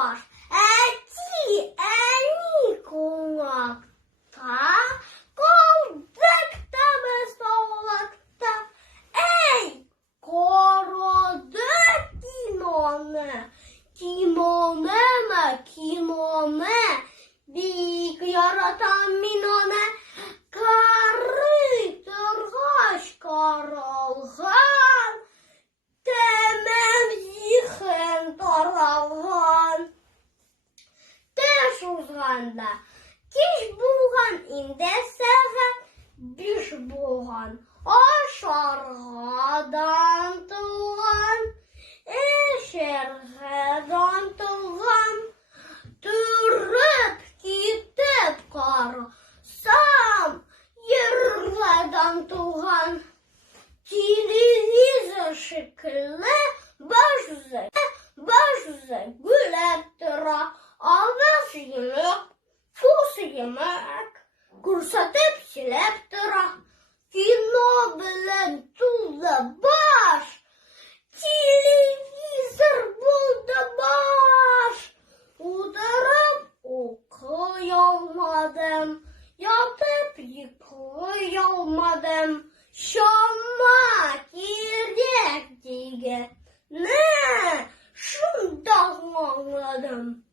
baş eti eni kulakta, kaldık da biz solakta. Ey koroduk kimone, dik yaratan minone, karı tırgaş karalgan, temem zihin taralgan. Teş uzganda, kiş bulgan indeseğen, biş bulgan aşargadan tuğan, eşergadan tuğan, türüp gitip karasam, yerlerden tuğan. Televizor şıklı başıza gülüp dura, ağız yemek, fos yemek, kursatıp silip dura. Kino bilen tuzla baş, televizor buldu baş. Udarıp okuyamadım, yatıp yıkayamadım. Şam'a girdik diye ne şundan anladım.